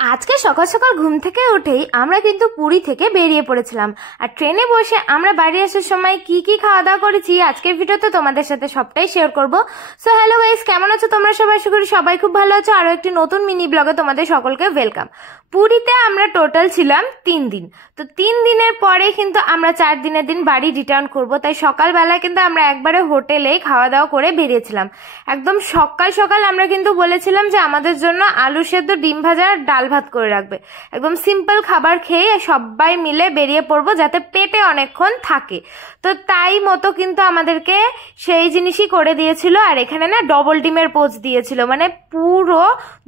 আজকে সকাল সকাল ঘুম থেকে উঠেই আমরা কিন্তু পুরী থেকে বেরিয়ে পড়েছিলাম। আর ট্রেনে বসে আমরা বাড়ি আসার সময় কি কি খাওয়া দাওয়া করেছি আজকের ভিডিওতে তোমাদের সাথে সবটাই শেয়ার করব। সো হ্যালো গাইস, কেমন আছো তোমরা সবাই? আশা করি সবাই খুব ভালো আছো। আরো একটি নতুন মিনি ব্লগে তোমাদের সকলকে ওয়েলকাম। পুরীতে আমরা টোটাল ছিলাম 3 দিন। তো 3 দিনের পরে কিন্তু আমরা 4 দিনের দিন বাড়ি রিটার্ন করব। তাই সকালবেলা কিন্তু আমরা একবারে হোটেলেই খাওয়া দাওয়া করে বেরিয়েছিলাম। একদম সকাল সকাল আমরা কিন্তু বলেছিলাম যে আমাদের জন্য আলু সেদ্ধ, ডিম ভাজা আর ডাল ভাত করে রাখবে। একদম সিম্পল খাবার খেয়ে সবাই মিলে বেরিয়ে পড়বো যাতে পেটে অনেকক্ষণ থাকে। তো তাই মতো কিন্তু আমাদেরকে সেই জিনিসই করে দিয়েছিল। আর এখানে না ডবল ডিমের পোচ দিয়েছিল, মানে পুরো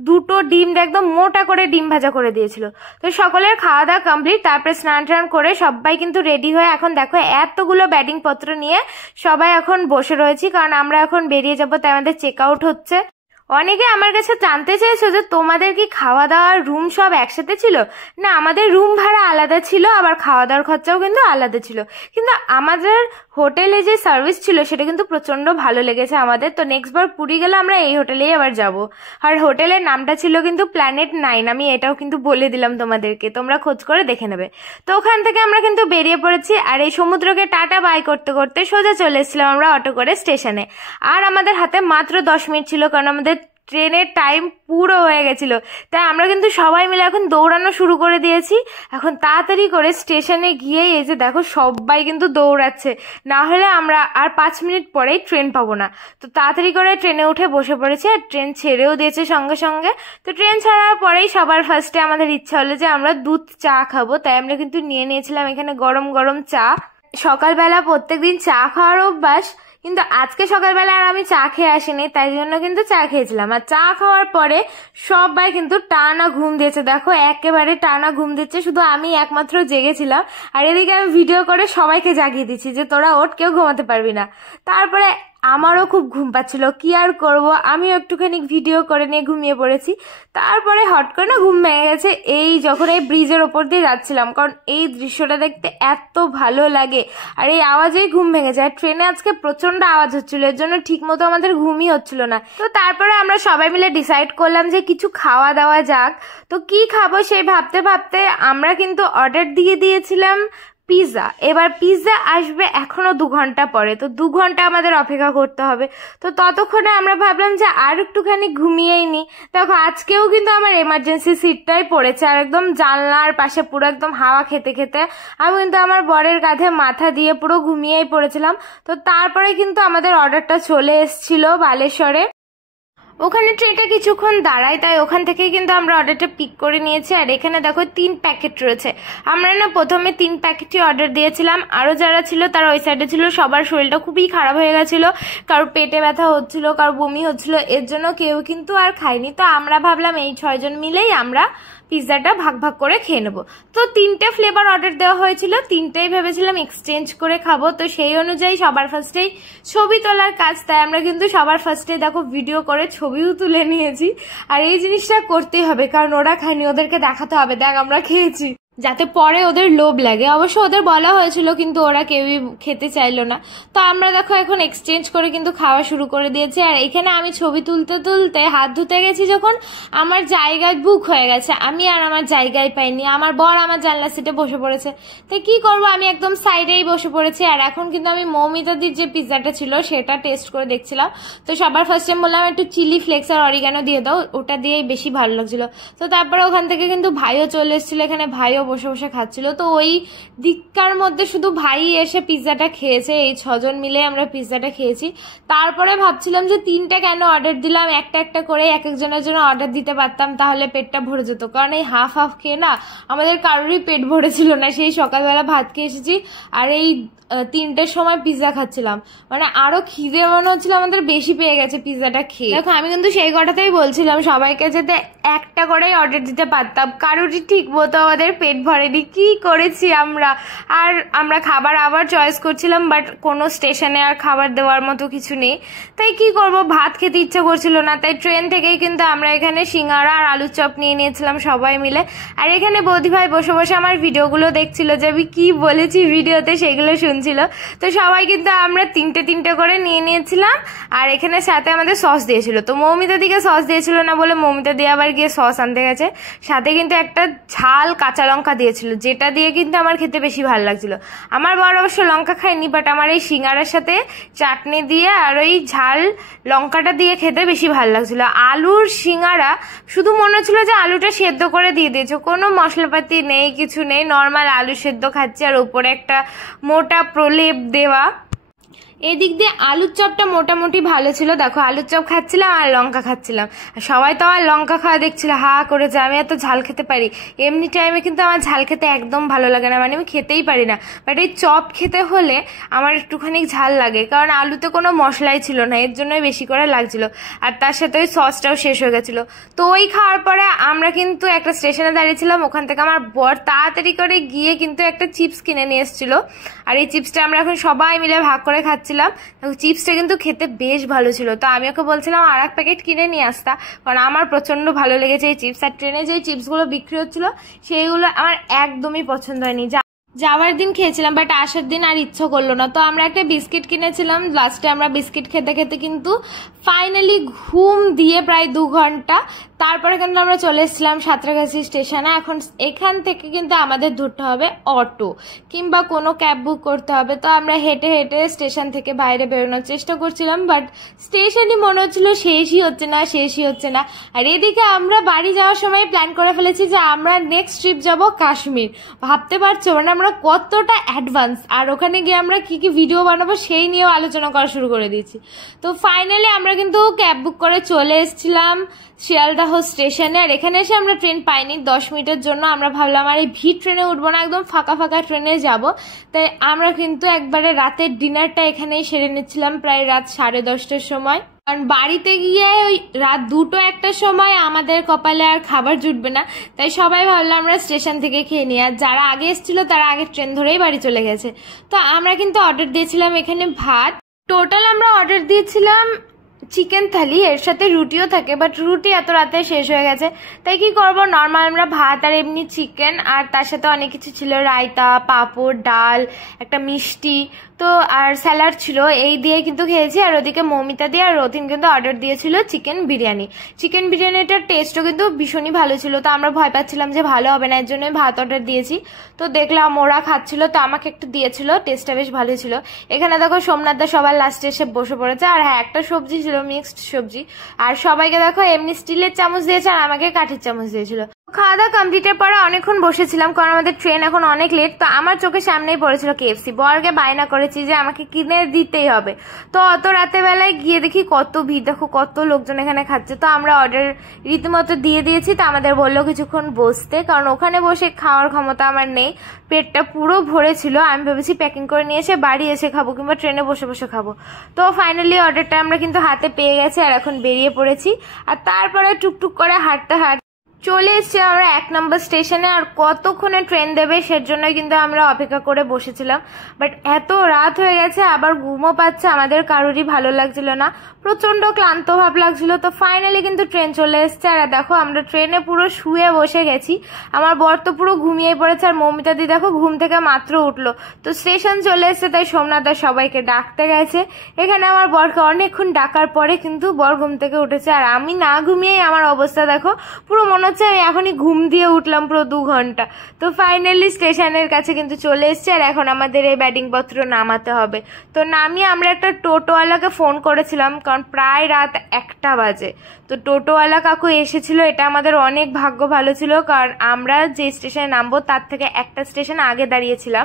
2টো ডিম একদম মোটা করে ডিম ভাজা করে দিয়েছিল। তো সকলের খাওয়া দাওয়া কমপ্লিট, তারপরে স্নান টান করে সবাই কিন্তু রেডি হয়ে এখন দেখো এতগুলো ব্যাডিং পত্র নিয়ে সবাই এখন বসে রয়েছি, কারণ আমরা এখন বেরিয়ে যাবো। তাই আমাদের চেক আউট হচ্ছে। অনেকে আমার কাছে জানতে চেয়েছো যে তোমাদের কি খাওয়া দাওয়ার রুম সব একসাথে ছিল? না, আমাদের রুম ভাড়া আলাদা ছিল, আবার খাওয়া দাওয়ার খরচাও কিন্তু আলাদা ছিল। কিন্তু আমাদের হোটেলে যে সার্ভিস ছিল সেটা কিন্তু প্রচন্ড ভালো লেগেছে আমাদের। তো নেক্সট বার পুরী গেলে আমরা এই হোটেলেই আবার যাব। আর হোটেলের নামটা ছিল কিন্তু প্ল্যানেট 9। আমি এটাও কিন্তু বলে দিলাম তোমাদেরকে, তোমরা খোঁজ করে দেখে নেবে। তো ওখান থেকে আমরা কিন্তু বেরিয়ে পড়েছি। আর এই সমুদ্রকে টাটা বাই করতে করতে সোজা চলে এসেছিলাম আমরা অটো করে স্টেশনে। আর আমাদের হাতে মাত্র 10 মিনিট ছিল, কারণ আমাদের ট্রেনের টাইম পুরো হয়ে গেছিল। তাই আমরা কিন্তু সবাই মিলে এখন দৌড়ানো শুরু করে দিয়েছি। এখন তাড়াতাড়ি করে স্টেশনে গিয়ে এই যে দেখো সবাই কিন্তু দৌড়াচ্ছে, না হলে আমরা আর 5 মিনিট পরেই ট্রেন পাবো না। তো তাড়াতাড়ি করে ট্রেনে উঠে বসে পড়েছি, আর ট্রেন ছেড়েও দিয়েছে সঙ্গে সঙ্গে। তো ট্রেন ছাড়ার পরেই সবার ফার্স্টে আমাদের ইচ্ছা হলো যে আমরা দুধ চা খাবো। তাই আমরা কিন্তু নিয়ে নিয়েছিলাম এখানে গরম গরম চা। সকালবেলা প্রত্যেকদিন চা খাওয়ার অভ্যাস, কিন্তু আজকে সকালবেলা আর আমি চা খেয়ে আসিনি, তাই জন্য কিন্তু চা খেয়েছিলাম। আর চা খাওয়ার পরে সবাই কিন্তু টানা ঘুম দিয়েছে, দেখো একেবারে টানা ঘুম দিচ্ছে, শুধু আমি একমাত্র জেগেছিলাম। আর এদিকে আমি ভিডিও করে সবাইকে জাগিয়ে দিচ্ছি যে তোরা ওঠ, কেউ ঘুমাতে পারবি না। তারপরে আমারও খুব ঘুম পাচ্ছিল, কি আর করব, আমিও একটুখানি ভিডিও করে নিয়ে ঘুমিয়ে পড়েছি। তারপরে হট করে না ঘুম ভেঙে গেছে এই যখন এই ব্রিজের ওপর দিয়ে যাচ্ছিলাম, কারণ এই দৃশ্যটা দেখতে এত ভালো লাগে। আর এই আওয়াজেই ঘুম ভেঙে যায়। ট্রেনে আজকে প্রচন্ড আওয়াজ হচ্ছিল, এর জন্য ঠিক মতো আমাদের ঘুমই হচ্ছিল না। তো তারপরে আমরা সবাই মিলে ডিসাইড করলাম যে কিছু খাওয়া দাওয়া যাক। তো কি খাবো সেই ভাবতে ভাবতে আমরা কিন্তু অর্ডার দিয়ে দিয়েছিলাম পিৎজা। এবার পিৎজা আসবে এখনো 2 ঘন্টা পরে, তো 2 ঘন্টা আমাদের অপেক্ষা করতে হবে। তো ততক্ষণে আমরা ভাবলাম যে আর একটুখানি ঘুমিয়েই নি। দেখো আজকেও কিন্তু আমার এমার্জেন্সি সিটটাই পড়েছে, আর একদম জানলার পাশে পুরো একদম হাওয়া খেতে খেতে আমি কিন্তু আমার বরের কাঁধে মাথা দিয়ে পুরো ঘুমিয়েই পড়েছিলাম। তো তারপরে কিন্তু আমাদের অর্ডারটা চলে এসেছিল বালেশ্বরে। ওখানে ট্রেনটা কিছুক্ষণ দাঁড়ায়, তাই ওখান থেকেই কিন্তু আমরা অর্ডারটা পিক করে নিয়েছি। আর এখানে দেখো 3 প্যাকেট রয়েছে। আমরা না প্রথমে 3 প্যাকেটই অর্ডার দিয়েছিলাম। আরও যারা ছিল তারা ওই সাইডে ছিল, সবার শরীরটা খুবই খারাপ হয়ে গেছিলো, কারোর পেটে ব্যথা হচ্ছিল, কারোর বমি হচ্ছিল, এর জন্য কেউ কিন্তু আর খায়নি। তো আমরা ভাবলাম এই 6 জন মিলেই আমরা পিৎজাটা ভাগ ভাগ করে খেয়ে নেবো। তো 3টে ফ্লেভার অর্ডার দেওয়া হয়েছিল, 3টেই ভেবেছিলাম এক্সচেঞ্জ করে খাবো। তো সেই অনুযায়ী সবার ফার্স্টেই ছবি তোলার কাজ, তাই আমরা কিন্তু সবার ফার্স্টে দেখো ভিডিও করে ছবিও তুলে নিয়েছি। আর এই জিনিসটা করতেই হবে, কারণ ওরা খায়নি, ওদেরকে দেখাতে হবে দেখ আমরা খেয়েছি, যাতে পরে ওদের লোভ লাগে। অবশ্য ওদের বলা হয়েছিল কিন্তু ওরা কেউই খেতে চাইলো না। তো আমরা দেখো এখন এক্সচেঞ্জ করে কিন্তু খাওয়া শুরু করে দিয়েছি। আর এখানে আমি ছবি তুলতে তুলতে হাত ধুতে গেছি, যখন আমার জায়গায় বুক হয়ে গেছে, আমি আর আমার জায়গায় পাইনি। আমার বর আমার জানলা সিটে বসে পড়েছে, তো কি করবো, আমি একদম সাইডেই বসে পড়েছি। আর এখন কিন্তু আমি মৌমিতাদির যে পিৎজাটা ছিল সেটা টেস্ট করে দেখছিলাম। তো সবার ফার্স্টে বললাম একটু চিলি ফ্লেক্স আর অরিগানো দিয়ে দাও, ওটা দিয়েই বেশি ভালো লাগছিল। তো তারপরে ওখান থেকে কিন্তু ভাইও চলে এসেছিল, এখানে ভাইও বসে বসে খাচ্ছিল। তো ওই দিককার মধ্যে শুধু ভাই এসে পিৎজাটা খেয়েছে, এই 6 জন মিলে আমরা পিৎজাটা খেয়েছি। তারপরে ভাবছিলাম যে 3টে কেন অর্ডার দিলাম, একটা একটা করে এক একজনের জন্য অর্ডার দিতে পারতাম, তাহলে পেটটা ভরে যেত। কারণ এই হাফ হাফ খেয়ে না আমাদের কারোরই পেট ভরেছিল না। সেই সকালবেলা ভাত খেয়ে এসেছি, আর এই 3টের সময় পিৎজা খাচ্ছিলাম, মানে আরো খিদে মনে হচ্ছিল আমাদের বেশি পেয়ে গেছে পিৎজাটা খেয়ে। দেখো আমি কিন্তু সেই কথাটাই বলছিলাম সবাইকে, যাতে একটা করেই অর্ডার দিতে পারতাম, কারোরই ঠিক মতো আমাদের পেট পেট ভরেনি, কি করেছি আমরা। আর আমরা খাবার আবার চয়েস করছিলাম, বাট কোনো স্টেশনে আর খাবার দেওয়ার মতো কিছু নেই, তাই কি করব, ভাত খেতে ইচ্ছা করছিল না, তাই ট্রেন থেকেই কিন্তু আমরা এখানে সিঙ্গারা আর আলুর চপ নিয়ে নিয়েছিলাম সবাই মিলে। আর এখানে বৌদি ভাই বসে বসে আমার ভিডিওগুলো দেখছিল, যে আমি কি বলেছি ভিডিওতে সেগুলো শুনছিল। তো সবাই কিন্তু আমরা তিনটে করে নিয়ে নিয়েছিলাম, আর এখানে সাথে আমাদের সস দিয়েছিল। তো মৌমিতা দিকে সস দিয়েছিল না বলে মৌমিতা দিয়ে আবার গিয়ে সস আনতে গেছে। সাথে কিন্তু একটা ঝাল কাঁচা লঙ্কা দিয়েছিল, যেটা দিয়ে কিন্তু আমার খেতে বেশি ভালো লাগছিল। আমার বড় অবশ্য লঙ্কা খায়নি, বাট আমার এই সিঙ্গারার সাথে চাটনি দিয়ে আর ওই ঝাল লঙ্কাটা দিয়ে খেতে বেশি ভালো লাগছিল। আলুর সিঙ্গারা শুধু মনে হচ্ছিল যে আলুটা সেদ্ধ করে দিয়ে দিয়েছে, কোনো মশলাপাতি নেই, কিছু নেই, নর্মাল আলু সেদ্ধ খাচ্ছি আর উপরে একটা মোটা প্রলেপ দেওয়া। এদিক দিয়ে আলুর চপটা মোটামুটি ভালো ছিল, দেখো আলুর চপ খাচ্ছিলাম আর লঙ্কা খাচ্ছিলাম। সবাই তো আমার লঙ্কা খাওয়া দেখছিল, হা করে যে আমি এত ঝাল খেতে পারি। এমনি টাইমে কিন্তু আমার ঝাল খেতে একদম ভালো লাগে না, মানে আমি খেতেই পারি না, বাট এই চপ খেতে হলে আমার একটুখানি ঝাল লাগে, কারণ আলুতে কোনো মশলাই ছিল না, এর জন্যই বেশি করে লাগছিল। আর তার সাথে ওই সসটাও শেষ হয়ে গেছিল। তো ওই খাওয়ার পরে আমরা কিন্তু একটা স্টেশনে দাঁড়িয়েছিলাম, ওখান থেকে আমার বর তাড়াতাড়ি করে গিয়ে কিন্তু একটা চিপস কিনে নিয়ে এসেছিল। আর এই চিপসটা আমরা এখন সবাই মিলে ভাগ করে খাচ্ছিলাম। চিপসটা কিন্তু খেতে বেশ ভালো ছিল, তো আমি ওকে বলছিলাম আর এক প্যাকেট কিনে নিয়ে আসতা, কারণ আমার প্রচন্ড ভালো লেগেছে এই চিপস। আর ট্রেনে যে চিপসগুলো বিক্রি হচ্ছিল সেইগুলো আমার একদমই পছন্দ হয়নি। যাওয়ার দিন খেয়েছিলাম, বাট আসার দিন আর ইচ্ছা করলো না। তো আমরা একটা বিস্কিট কিনেছিলাম, লাস্টে আমরা বিস্কিট খেতে খেতে কিন্তু ফাইনালি ঘুম দিয়ে প্রায় 2 ঘন্টা তারপরে কিন্তু আমরা চলে এসেছিলাম সাঁতরাগাছি স্টেশনে। এখন এখান থেকে কিন্তু আমাদের ধরতে হবে অটো কিংবা কোনো ক্যাব বুক করতে হবে। তো আমরা হেঁটে হেঁটে স্টেশন থেকে বাইরে বেরোনোর চেষ্টা করছিলাম, বাট স্টেশনই মনে হচ্ছিল শেষই হচ্ছে না। আর এদিকে আমরা বাড়ি যাওয়ার সময় প্ল্যান করে ফেলেছি যে আমরা নেক্সট ট্রিপ যাব কাশ্মীর। ভাবতে পারছো মানে আমরা কতটা অ্যাডভান্স, আর ওখানে গিয়ে আমরা কি কি ভিডিও বানাবো সেই নিয়েও আলোচনা করা শুরু করে দিয়েছি। তো ফাইনালি আমরা কিন্তু ক্যাব বুক করে চলে এসেছিলাম শিয়ালদাহ স্টেশনে। আর এখানে এসে আমরা ট্রেন পাইনি 10 মিনিটের জন্য। আমরা ভাবলাম আর এই ভিড় ট্রেনে উঠবো না, একদম ফাঁকা ট্রেনে যাব। তাই আমরা কিন্তু একবারে রাতের ডিনারটা এখানেই সেরে নিচ্ছিলাম প্রায় রাত 10:30টার সময়, কারণ বাড়িতে গিয়ে ওই রাত 2-1টার সময় আমাদের কপালে আর খাবার জুটবে না। তাই সবাই ভাবলাম আমরা স্টেশন থেকে খেয়ে নিই। আর যারা আগে এসেছিল তারা আগে ট্রেন ধরেই বাড়ি চলে গেছে। তো আমরা কিন্তু অর্ডার দিয়েছিলাম এখানে ভাত। টোটাল আমরা অর্ডার দিয়েছিলাম চিকেন থালি, এর সাথে রুটিও থাকে, বাট রুটি এত রাতে শেষ হয়ে গেছে। তাই কি করব, নর্মাল আমরা ভাত আর এমনি চিকেন, আর তার সাথে অনেক কিছু ছিল, রায়তা, পাঁপড়, ডাল, একটা মিষ্টি, তো আর স্যালাড ছিল, এই দিয়ে কিন্তু খেয়েছি। আর ওদিকে মৌমিতা দিয়ে আর রথিন কিন্তু অর্ডার দিয়েছিল চিকেন বিরিয়ানি। চিকেন বিরিয়ানিটার টেস্টও কিন্তু ভীষণই ভালো ছিল, তো আমরা ভয় পাচ্ছিলাম যে ভালো হবে না, এর জন্য ভাত অর্ডার দিয়েছি। তো দেখলাম ওরা খাচ্ছিল, তো আমাকে একটু দিয়েছিল, টেস্টটা বেশ ভালো ছিল। এখানে দেখো সোমনাথদা সবার লাস্টে এসে বসে পড়েছে। আর হ্যাঁ, একটা সবজি ছিল, মিক্সড সবজি। আর সবাইকে দেখো এমনি স্টিলের চামচ দিয়েছে, আর আমাকে কাঠের চামচ দিয়েছিল। খাওয়া দাওয়া কমপ্লিটের পরে অনেকক্ষণ বসেছিলাম, কারণ আমাদের ট্রেন এখন অনেক লেট। তো আমার চোখের সামনেই পড়েছিল কেএফসি। বরকে বায়না করেছি যে আমাকে কিনে দিতেই হবে। তো অত রাতে বেলায় গিয়ে দেখি কত ভিড়, দেখো কত লোকজন এখানে খাচ্ছে। তো আমরা অর্ডার রীতিমতো দিয়ে দিয়েছি। তো আমাদের বললো কিছুক্ষণ বসতে, কারণ ওখানে বসে খাওয়ার ক্ষমতা আমার নেই, পেটটা পুরো ভরে ছিল। আমি ভেবেছি প্যাকিং করে নিয়ে এসে বাড়ি এসে খাবো কিংবা ট্রেনে বসে বসে খাবো। তো ফাইনালি অর্ডারটা আমরা কিন্তু হাতে পেয়ে গেছি, আর এখন বেরিয়ে পড়েছি। আর তারপরে টুকটুক করে হাঁটতে চলে এসছি আমরা 1 নম্বর স্টেশনে। আর কতক্ষণে ট্রেন দেবে সের জন্য কিন্তু আমরা অপেক্ষা করে বসেছিলাম, বাট এত রাত হয়ে গেছে, আবার ঘুমও পাচ্ছে, আমাদের কারোরই ভালো লাগছিল না, প্রচন্ড ক্লান্ত ভাব লাগছিল। তো ফাইনালি কিন্তু ট্রেন চলে এসছে। আর দেখো আমরা ট্রেনে পুরো শুয়ে বসে গেছি, আমার বর তো পুরো ঘুমিয়ে পড়েছে, আর মৌমিতা দি দেখো ঘুম থেকে মাত্র উঠলো। তো স্টেশন চলে এসছে, তাই সোমনাথদা সবাইকে ডাকতে গেছে। এখানে আমার বরকে অনেকক্ষণ ডাকার পরে কিন্তু বর ঘুম থেকে উঠেছে, আর আমি না ঘুমিয়েই আমার অবস্থা দেখো, পুরো মনে হচ্ছে আমি এখনই ঘুম দিয়ে উঠলাম পুরো 2 ঘন্টা। তো ফাইনালি স্টেশনের কাছে কিন্তু চলে এসছে, আর এখন আমাদের এই ব্যাটিং পত্র নামাতে হবে। তো নামিয়ে আমরা একটা টোটোওয়ালাকে ফোন করেছিলাম, কারণ প্রায় রাত 1টা বাজে। তো টোটোওয়ালা কাকু এসেছিল, এটা আমাদের অনেক ভাগ্য ভালো ছিল, কারণ আমরা যে স্টেশনে নামবো তার থেকে একটা স্টেশন আগে দাঁড়িয়েছিলাম।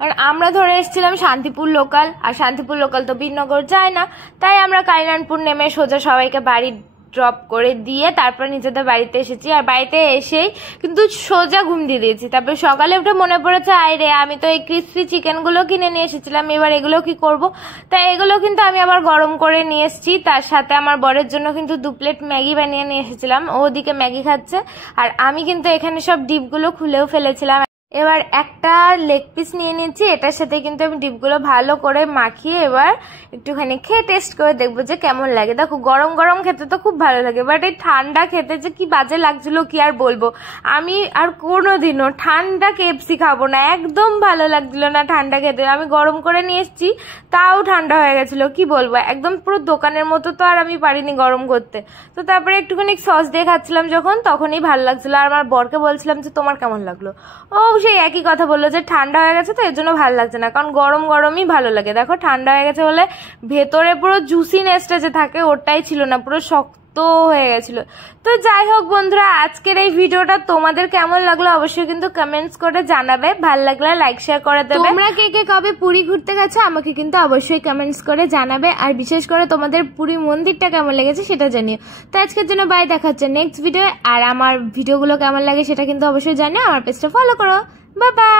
আর আমরা ধরে এসেছিলাম শান্তিপুর লোকাল, আর শান্তিপুর লোকাল তো বীরনগর যায় না, তাই আমরা কালিনানপুর নেমে সোজা সবাইকে বাড়ি ড্রপ করে দিয়ে তারপর নিজেদের বাড়িতে এসেছি। আর বাড়িতে এসেই কিন্তু সোজা ঘুম দিয়ে দিয়েছি। তারপরে সকালে উঠে মনে পড়েছে আরে আমি তো এই ক্রিসপি চিকেনগুলো কিনে নিয়ে এসেছিলাম, এবার এগুলো কি করব। তাই এগুলো কিন্তু আমি আবার গরম করে নিয়ে এসেছি। তার সাথে আমার বরের জন্য কিন্তু 2 প্লেট ম্যাগি বানিয়ে নিয়ে এসেছিলাম, ও ওদিকে ম্যাগি খাচ্ছে আর আমি কিন্তু এখানে সব ডিপগুলো খুলেও ফেলেছিলাম। এবার একটা লেগ পিস নিয়ে নিচ্ছি, এটার সাথে কিন্তু আমি ডিপগুলো ভালো করে মাখিয়ে এবার একটুখানি খেয়ে টেস্ট করে দেখবো যে কেমন লাগে। দেখো গরম গরম খেতে তো খুব ভালো লাগে, বাট এই ঠান্ডা খেতে যে কি বাজে লাগছিল কি আর বলবো। আমি আর কোনোদিনও ঠান্ডা কেএফসি খাবো না, একদম ভালো লাগছিল না ঠান্ডা খেতে। আমি গরম করে নিয়ে এসেছি তাও ঠান্ডা হয়ে গেছিলো, কি বলবো একদম পুরো দোকানের মতো তো আর আমি পারিনি গরম করতে। তো তারপরে একটুখানি সস দিয়ে খাচ্ছিলাম যখন, তখনই ভালো লাগছিলো। আর আমার বরকে বলছিলাম যে তোমার কেমন লাগলো, ও সেই একই কথা বললো যে ঠান্ডা হয়ে গেছে তো এর জন্য ভালো লাগছে না, কারণ গরম গরমই ভালো লাগে। দেখো ঠান্ডা হয়ে গেছে বলে ভেতরে পুরো জুসিনেসটা যে থাকে ওটাই ছিল না, পুরো শক্ত হয়ে গেছিল। তো যাই হোক বন্ধুরা, আজকের এই ভিডিওটা তোমাদের কেমন লাগলো অবশ্যই কিন্তু কমেন্টস করে জানাবে, ভালো লাগলে লাইক শেয়ার করে দেবে। তোমরা কে কে কবে পুরী ঘুরতে গেছো আমাকে কিন্তু অবশ্যই কমেন্টস করে জানাবে, আর বিশেষ করে তোমাদের পুরী মন্দিরটা কেমন লেগেছে সেটা জানিও। তো আজকের জন্য বাই, দেখা হচ্ছে নেক্সট ভিডিও। আর আমার ভিডিওগুলো কেমন লাগে সেটা কিন্তু অবশ্যই জানিও, আমার পেজটা ফলো করো। Bye bye.